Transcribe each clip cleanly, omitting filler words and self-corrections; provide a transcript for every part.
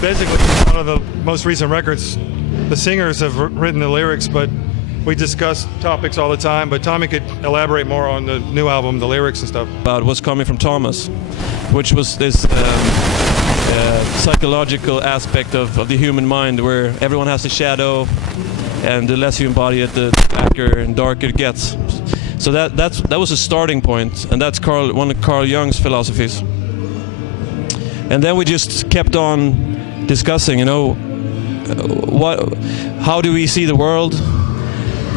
basically one of the most recent records, the singers have written the lyrics, but we discuss topics all the time. But Tommy could elaborate more on the new album, the lyrics and stuff. About what's coming from Thomas, which was this psychological aspect of the human mind, where everyone has a shadow, and the less you embody it, the blacker and darker it gets. So that was a starting point, and that's one of Carl Jung's philosophies. And then we just kept on discussing, you know, how do we see the world,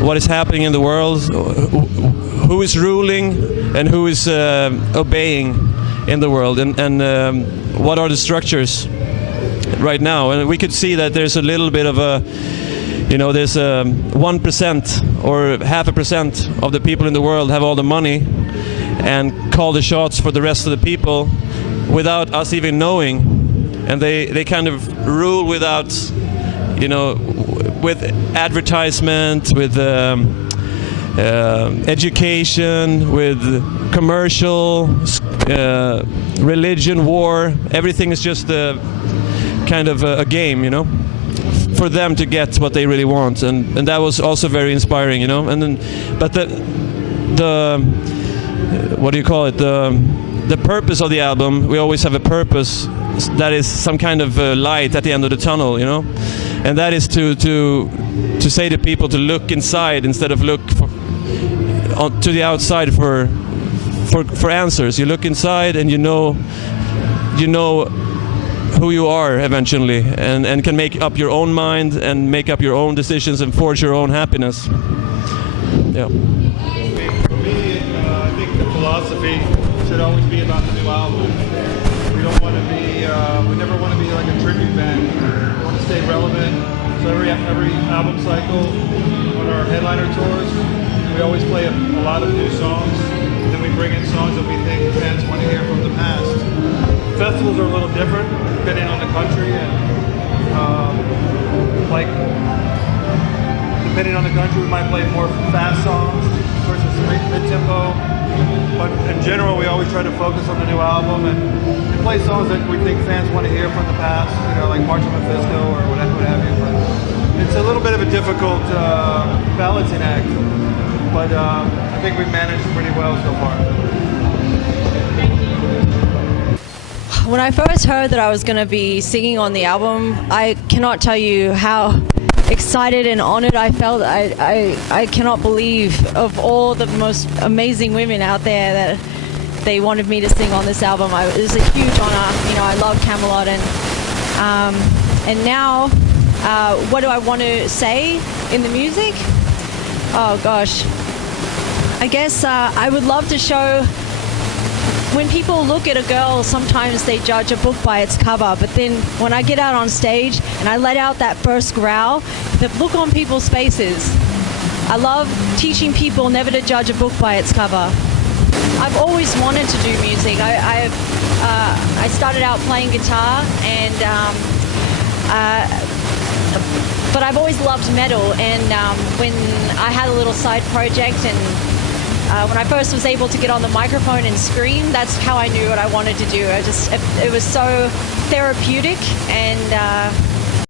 what is happening in the world, who is ruling and who is obeying in the world, and what are the structures right now. And we could see that there's a little bit of a, you know, there's 1% or 0.5% of the people in the world have all the money and call the shots for the rest of the people without us even knowing, and they kind of rule without, you know, with advertisement, with education, with commercial, religion, war. Everything is just a kind of a game, you know, for them to get what they really want, and that was also very inspiring, you know. And then, but the what do you call it? The purpose of the album, we always have a purpose that is some kind of light at the end of the tunnel, you know, and that is to say to people to look inside instead of look to the outside for answers. You look inside, and you know who you are eventually, and can make up your own mind and make up your own decisions and forge your own happiness. Yeah. For me, I think the philosophy should always be about the new album. We don't want to be, we never want to be like a tribute band. We want to stay relevant. So every album cycle, on our headliner tours, we always play a lot of new songs. And then we bring in songs that we think fans want to hear from the past. Festivals are a little different, depending on the country, and like depending on the country, we might play more fast songs versus mid-tempo. But in general, we always try to focus on the new album and play songs that we think fans want to hear from the past, you know, like March of Mephisto or what have you. But it's a little bit of a difficult balancing act, but I think we've managed pretty well so far. When I first heard that I was going to be singing on the album, I cannot tell you how excited and honored I felt. I cannot believe of all the most amazing women out there that they wanted me to sing on this album. It was a huge honor. You know, I love KAMELOT, and now what do I want to say in the music? Oh gosh, I guess I would love to show. When people look at a girl, sometimes they judge a book by its cover, but then when I get out on stage and I let out that first growl, the look on people's faces. I love teaching people never to judge a book by its cover. I've always wanted to do music. I started out playing guitar, and but I've always loved metal, and when I had a little side project, and when I first was able to get on the microphone and scream, that's how I knew what I wanted to do. It was so therapeutic, and